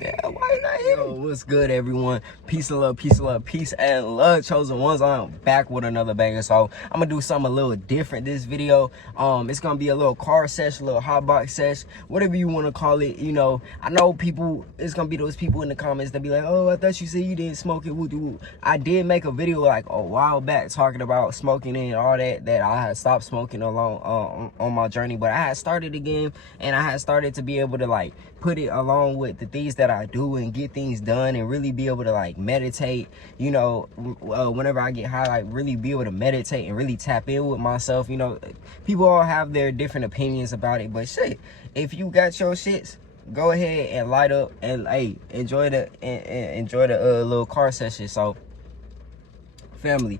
Damn, why is that here? Yo, what's good, everyone? Peace and love, peace and love, peace and love, chosen ones. I'm back with another banger. So I'm gonna do something a little different this video. It's gonna be a little car sesh, a little hotbox sesh, whatever you want to call it. You know, I know people, it's gonna be those people in the comments that be like, oh, I thought you said you didn't smoke it. Woo. I did make a video like a while back talking about smoking and all that I had stopped smoking along on my journey, but I had started again, and I had started to be able to like put it along with the things that I do and get things done and really be able to like meditate, you know, whenever I get high, like really be able to meditate and really tap in with myself. You know, people all have their different opinions about it, but shit, if you got your shits, go ahead and light up and hey, enjoy the little car session. So family,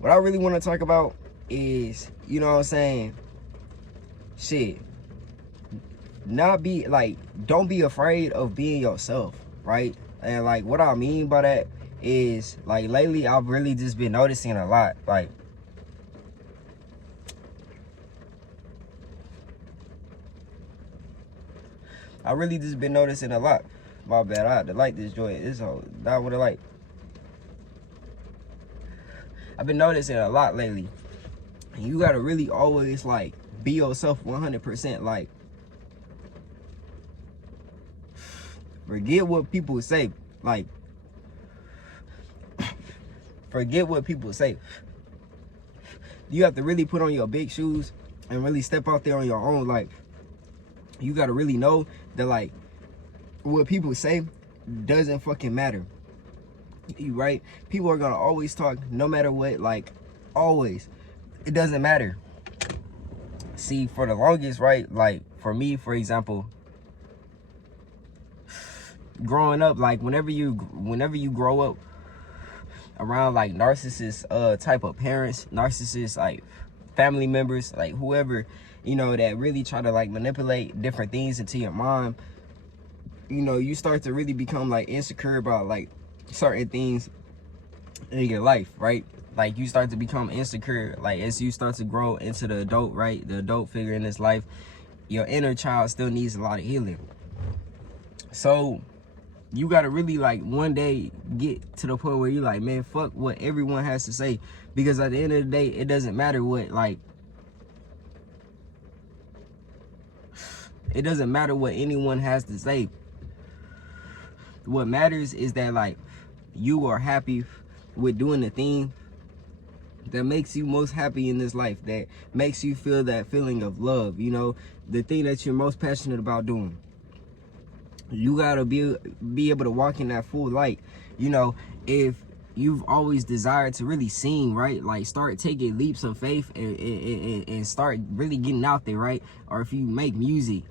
what I really want to talk about is, you know what I'm saying, shit, don't be afraid of being yourself, right? And like what I mean by that is, like, lately I've really just been noticing a lot, like I really just been noticing a lot. My bad, I had to light this joint. This whole not what I like. I've been noticing a lot lately. And you gotta really always like be yourself 100%. Like, forget what people say. Like, forget what people say. You have to really put on your big shoes and really step out there on your own. Like, you gotta really know that like what people say doesn't fucking matter. You right? People are gonna always talk no matter what, like always. It doesn't matter. See, for the longest, right? Like for me, for example, growing up, like whenever you grow up around like narcissist type of parents, narcissist like family members, like whoever, you know, that really try to like manipulate different things into your mind, you know, you start to really become like insecure about like certain things in your life, right? Like you start to become insecure, like as you start to grow into the adult, right? The adult figure in this life, your inner child still needs a lot of healing. So you gotta really like one day get to the point where you're like, man, fuck what everyone has to say, because at the end of the day, it doesn't matter what anyone has to say. What matters is that like you are happy with doing the thing that makes you most happy in this life, that makes you feel that feeling of love, you know, the thing that you're most passionate about doing. You gotta be able to walk in that full light. You know, if you've always desired to really sing, right, like start taking leaps of faith and start really getting out there, right? Or if you make music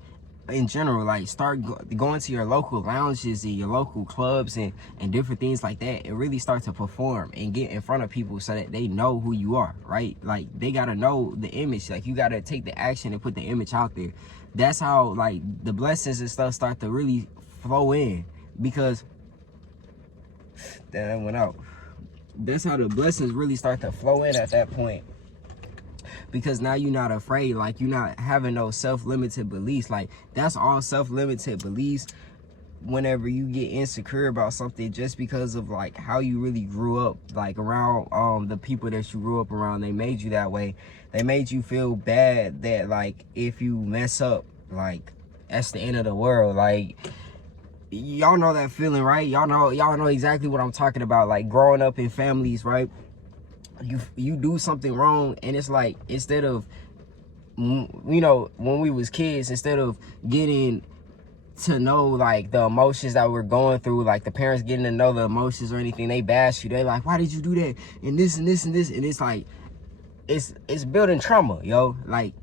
in general, like start going to your local lounges and your local clubs and different things like that, and really start to perform and get in front of people so that they know who you are, right? Like they gotta know the image. Like you gotta take the action and put the image out there. That's how like the blessings and stuff start to really flow in, because that went out. That's how the blessings really start to flow in at that point, because now you're not afraid. Like you're not having no self-limited beliefs. Like that's all self-limited beliefs whenever you get insecure about something, just because of like how you really grew up, like around the people that you grew up around. They made you that way. They made you feel bad that like if you mess up, like that's the end of the world. Like y'all know that feeling, right? Y'all know exactly what I'm talking about. Like growing up in families, right? You do something wrong, and it's like, instead of, you know, when we was kids, instead of getting to know like the emotions that we're going through, like the parents getting to know the emotions or anything, they bash you. They like, why did you do that? And this and this and this. And it's like, it's building trauma, yo. Like,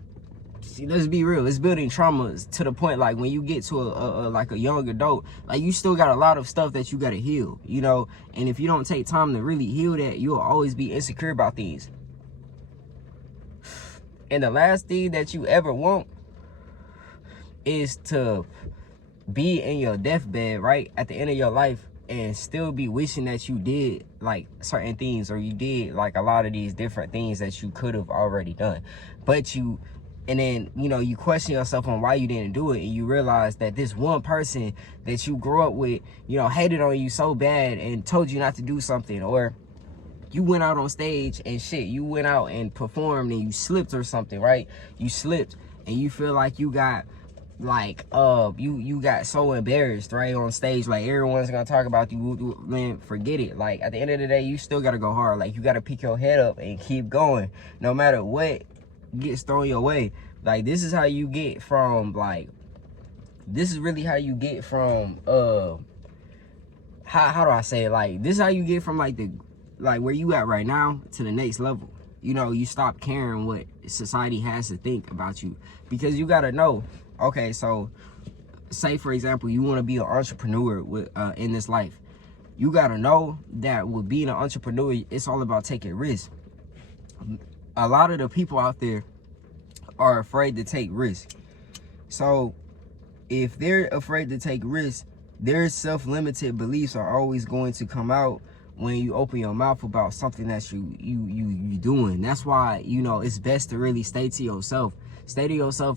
see, let's be real, it's building traumas to the point like when you get to a young adult, like you still got a lot of stuff that you got to heal, you know. And if you don't take time to really heal that, you'll always be insecure about things. And the last thing that you ever want is to be in your deathbed, right, at the end of your life, and still be wishing that you did like certain things, or you did like a lot of these different things that you could have already done, but you and then, you know, you question yourself on why you didn't do it, and you realize that this one person that you grew up with, you know, hated on you so bad and told you not to do something. Or you went out on stage and shit, you went out and performed and you slipped or something, right? You slipped and you feel like you got like you got so embarrassed, right, on stage, like everyone's gonna talk about you. Man, forget it. Like at the end of the day, you still gotta go hard. Like you gotta pick your head up and keep going no matter what gets thrown your way. Like this is how you get from, like, this is really how you get from how do I say it? Like this is how you get from like where you at right now to the next level. You know, you stop caring what society has to think about you, because you gotta know, okay, so say for example you want to be an entrepreneur with in this life. You gotta know that with being an entrepreneur, it's all about taking risks. A lot of the people out there are afraid to take risks. So if they're afraid to take risks, their self-limited beliefs are always going to come out when you open your mouth about something that you doing. That's why, you know, it's best to really stay to yourself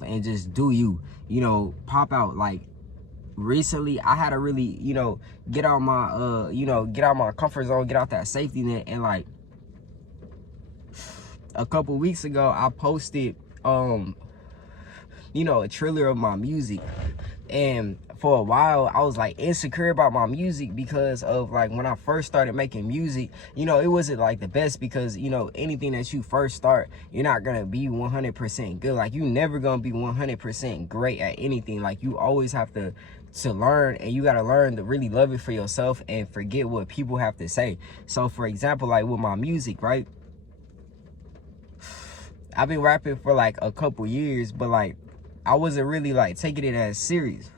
and just do you. You know, pop out. Like recently I had to really, you know, get out my get out my comfort zone, get out that safety net. And like a couple weeks ago I posted you know, a trailer of my music. And for a while I was like insecure about my music, because of like when I first started making music, you know, it wasn't like the best, because, you know, anything that you first start, you're not gonna be 100% good. Like you never gonna be 100% great at anything. Like you always have to learn, and you got to learn to really love it for yourself and forget what people have to say. So for example, like with my music, right, I've been rapping for like a couple years, but like I wasn't really like taking it as serious.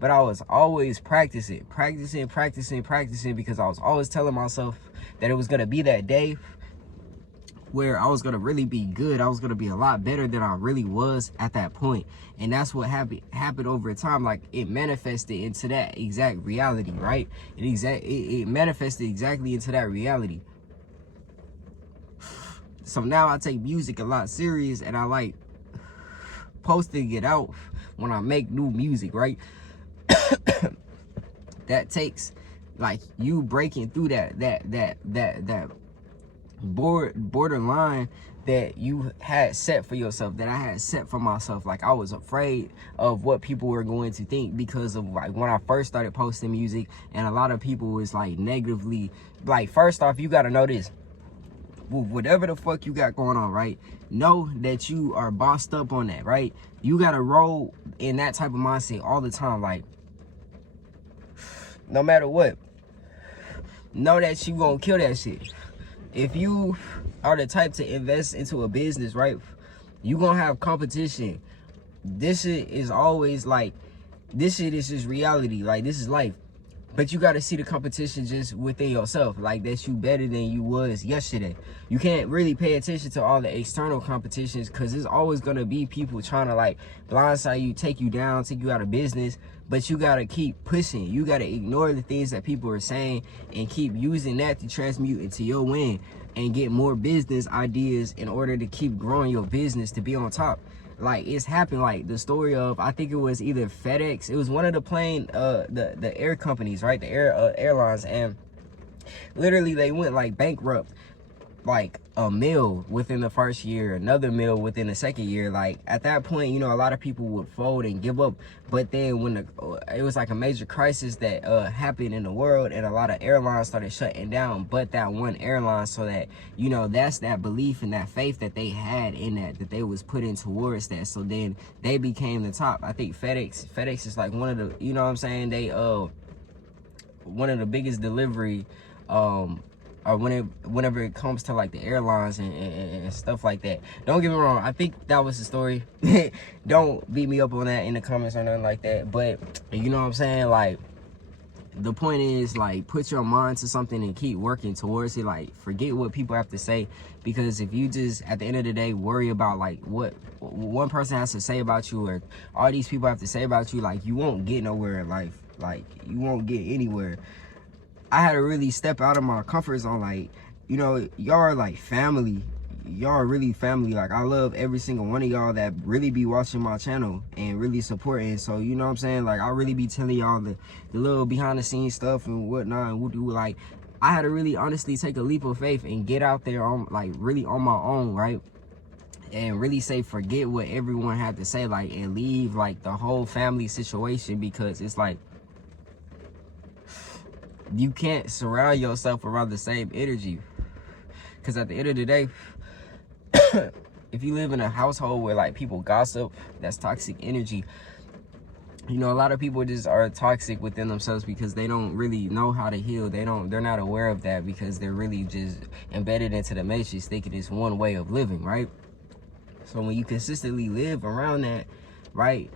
But I was always practicing, because I was always telling myself that it was gonna be that day where I was gonna really be good. I was gonna be a lot better than I really was at that point. And that's what happened over time. Like it manifested into that exact reality, right? It manifested exactly into that reality. So now I take music a lot serious, and I like posting it out when I make new music, right? That takes like you breaking through that borderline that you had set for yourself, that I had set for myself. Like I was afraid of what people were going to think, because of like when I first started posting music, and a lot of people was like negatively, like, first off, you got to know this. Whatever the fuck you got going on, right, know that you are bossed up on that, right? You gotta roll in that type of mindset all the time. Like no matter what, know that you gonna kill that shit. If you are the type to invest into a business, right, you gonna have competition. This shit is always like, this shit is just reality. Like this is life. But you got to see the competition just within yourself, like that you better than you was yesterday. You can't really pay attention to all the external competitions, because there's always going to be people trying to like blindside you, take you down, take you out of business. But you got to keep pushing. You got to ignore the things that people are saying and keep using that to transmute into your win and get more business ideas in order to keep growing your business to be on top. Like it's happened. Like the story of, I think it was either FedEx, it was one of the plane the air companies, right, the airlines, and literally they went like bankrupt, like a meal within the first year, another meal within the second year. Like at that point, you know, a lot of people would fold and give up. But then when it was like a major crisis that happened in the world, and a lot of airlines started shutting down, but that one airline, so that, you know, that's that belief and that faith that they had in that they was putting towards that. So then they became the top. I think FedEx is like one of the, you know what I'm saying, they one of the biggest delivery or whenever it comes to like the airlines and stuff like that. Don't get me wrong, I think that was the story. Don't beat me up on that in the comments or nothing like that. But you know what I'm saying, like the point is, like, put your mind to something and keep working towards it. Like forget what people have to say, because if you just at the end of the day worry about like what one person has to say about you, or all these people have to say about you, like you won't get nowhere in life. Like you won't get anywhere. I had to really step out of my comfort zone. Like, you know, y'all are like family. y'all really family. Like, I love every single one of y'all that really be watching my channel and really supporting. So, you know what I'm saying? Like, I really be telling y'all the little behind the scenes stuff and whatnot, and do like, I had to really honestly take a leap of faith and get out there on, like, really on my own, right? And really say, forget what everyone had to say, like, and leave, like, the whole family situation, because it's like, you can't surround yourself around the same energy. Because at the end of the day, if you live in a household where, like, people gossip, that's toxic energy. You know, a lot of people just are toxic within themselves because they don't really know how to heal. They're not aware of that, because they're really just embedded into the matrix, thinking it's one way of living, right? So when you consistently live around that, right,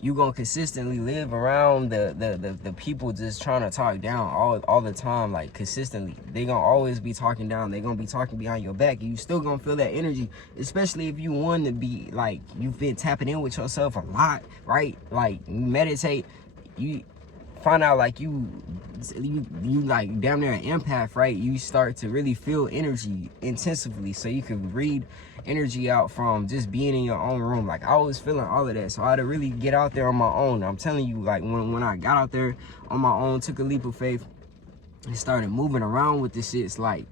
you're gonna consistently live around the people just trying to talk down all the time, like, consistently. They gonna always be talking down. They gonna be talking behind your back, and you still gonna feel that energy, especially if you want to be, like, you've been tapping in with yourself a lot, right? Like, you meditate, you find out, like, you like damn near an empath, right? You start to really feel energy intensively, so you can read energy out from just being in your own room. Like, I was feeling all of that, so I had to really get out there on my own. I'm telling you, like, when I got out there on my own, took a leap of faith and started moving around with this shit, it's like,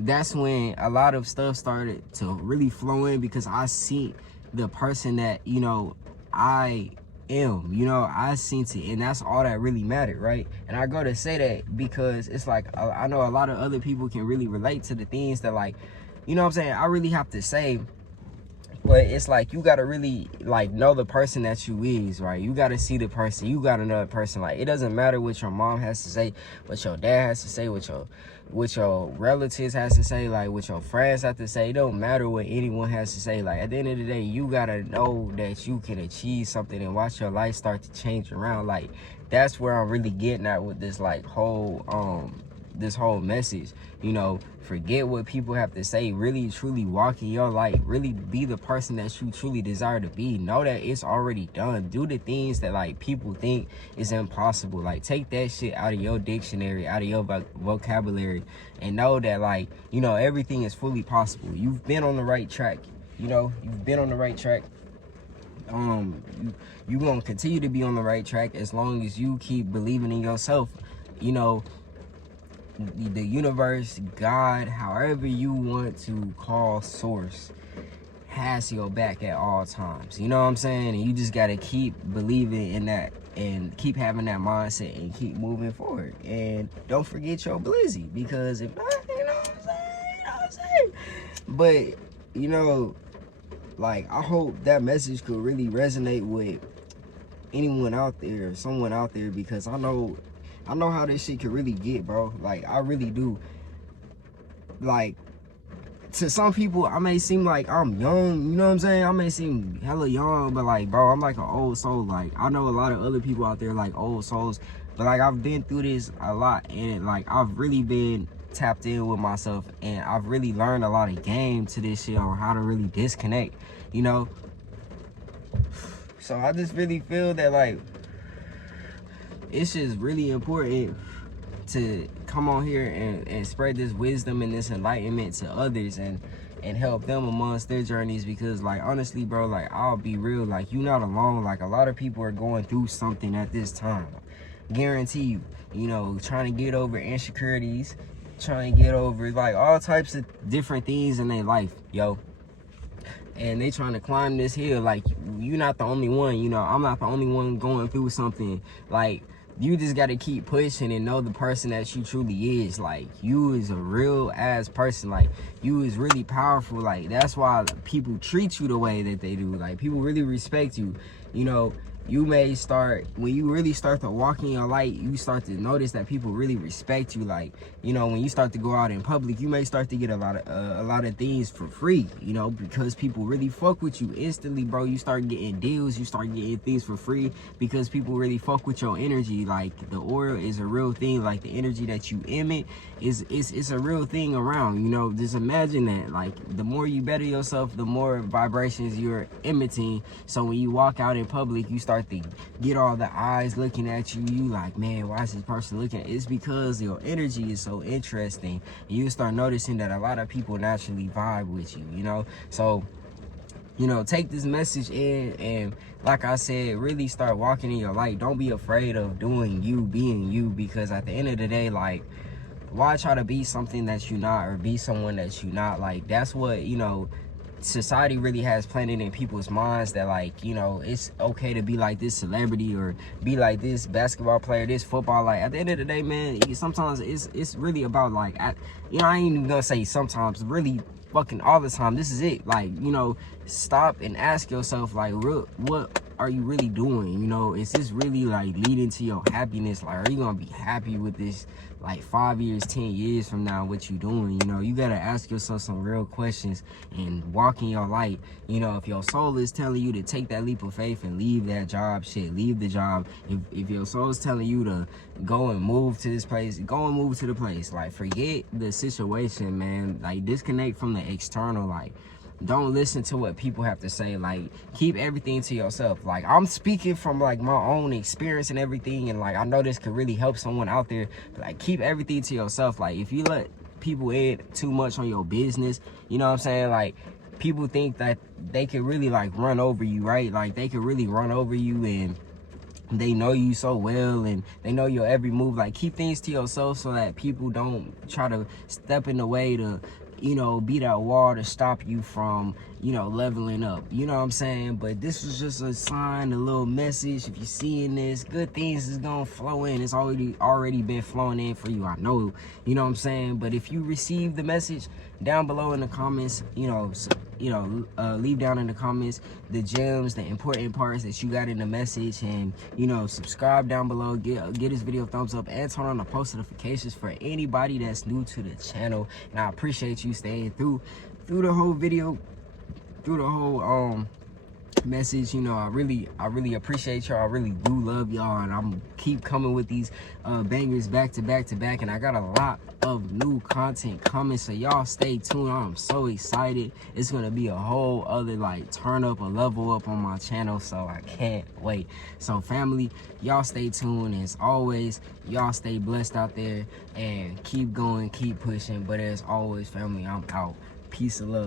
that's when a lot of stuff started to really flow in, because I see the person that, you know, I am, you know, I seen it, and that's all that really mattered, right? And I go to say that because it's like, I know a lot of other people can really relate to the things that, like, you know what I'm saying, I really have to say. But it's like, you gotta really, like, know the person that you is, right? You gotta see the person. You gotta know the person. Like, it doesn't matter what your mom has to say, what your dad has to say, what your relatives has to say, like, what your friends have to say. It don't matter what anyone has to say. Like, at the end of the day, you gotta know that you can achieve something and watch your life start to change around. Like, that's where I'm really getting at with this, like, whole this whole message. You know, forget what people have to say. Really truly walk in your light. Really be the person that you truly desire to be. Know that it's already done. Do the things that, like, people think is impossible. Like, take that shit out of your dictionary, out of your vocabulary, and know that, like, you know, everything is fully possible. You've been on the right track. You know, you've been on the right track. You gonna continue to be on the right track as long as you keep believing in yourself. You know, the universe, God, however you want to call source, has your back at all times. You know what I'm saying? And you just got to keep believing in that and keep having that mindset and keep moving forward. And don't forget your blizzy, because if not, you know what I'm saying? You know what I'm saying? But, you know, like, I hope that message could really resonate with anyone out there, someone out there, because I know how this shit could really get, bro. Like, I really do. Like, to some people, I may seem like I'm young, you know what I'm saying? I may seem hella young, but, like, bro, I'm like an old soul. Like, I know a lot of other people out there, like, old souls, but, like, I've been through this a lot, and, like, I've really been tapped in with myself, and I've really learned a lot of game to this shit on how to really disconnect, you know? So I just really feel that, like, it's just really important to come on here and spread this wisdom and this enlightenment to others, and help them amongst their journeys, because, like, honestly, bro, like, I'll be real, like, you're not alone. Like, a lot of people are going through something at this time. Guarantee you, you know, trying to get over insecurities, trying to get over, like, all types of different things in their life, yo. And they trying to climb this hill. Like, you're not the only one, you know. I'm not the only one going through something. Like, you just got to keep pushing and know the person that you truly is. Like, you is a real ass person. Like, you is really powerful. Like, that's why people treat you the way that they do. Like, people really respect you. You know, you may start, when you really start to walk in your light, you start to notice that people really respect you. Like, you know, when you start to go out in public, you may start to get a lot of things for free, you know, because people really fuck with you instantly, bro. You start getting deals, you start getting things for free because people really fuck with your energy. like the aura is a real thing. Like the energy that you emit is a real thing around, you know. Just imagine that, like the more you better yourself, the more vibrations you're emitting. So when you walk out in public, you start to get all the eyes looking at you. You like, man, why is this person looking at? It's because your energy is so interesting. And you start noticing that a lot of people naturally vibe with you, you know. So, you know, take this message in, and like I said, really start walking in your light. Don't be afraid of doing you, being you, because at the end of the day, like, why try to be something that you're not, or be someone that you're not? Like, that's what, you know, society really has planted in people's minds, that like, you know, it's okay to be like this celebrity or be like this basketball player, this football. Like at the end of the day, man, sometimes it's really about like, you know, I ain't even gonna say sometimes, really fucking all the time. This is it. Like, you know, stop and ask yourself, like, what are you really doing? You know, is this really like leading to your happiness? Like, are you gonna be happy with this like 5 years, 10 years from now, what you doing? You know, you gotta ask yourself some real questions and walk in your light. You know, if your soul is telling you to take that leap of faith and leave that job, shit, leave the job. If your soul is telling you to go and move to this place, go and move to the place. Like, forget the situation, man. Like, disconnect from the external. Like, don't listen to what people have to say. Like, keep everything to yourself. Like, I'm speaking from like my own experience and everything, and like I know this could really help someone out there. But like, keep everything to yourself. Like, if you let people in too much on your business, you know what I'm saying, like, people think that they could really like run over you, right? Like, they could really run over you, and they know you so well, and they know your every move. Like, keep things to yourself so that people don't try to step in the way to, you know, be that wall to stop you from, you know, leveling up. You know what I'm saying? But this was just a sign, a little message. If you're seeing this, good things is gonna flow in. It's already been flowing in for you, I know. You know what I'm saying? But if you receive the message, down below in the comments, you know, leave down in the comments the gems, the important parts that you got in the message, and, you know, subscribe down below, get this video a thumbs up, and turn on the post notifications for anybody that's new to the channel. And I appreciate you staying through the whole video, through the whole message. You know, I really appreciate y'all. I really do love y'all, and I'm keep coming with these bangers back to back to back, and I got a lot of new content coming, so y'all stay tuned. I'm so excited. It's gonna be a whole other like turn up, a level up on my channel, so I can't wait. So family, y'all stay tuned. As always, y'all stay blessed out there, and keep going, keep pushing. But as always, family, I'm out. Peace and love.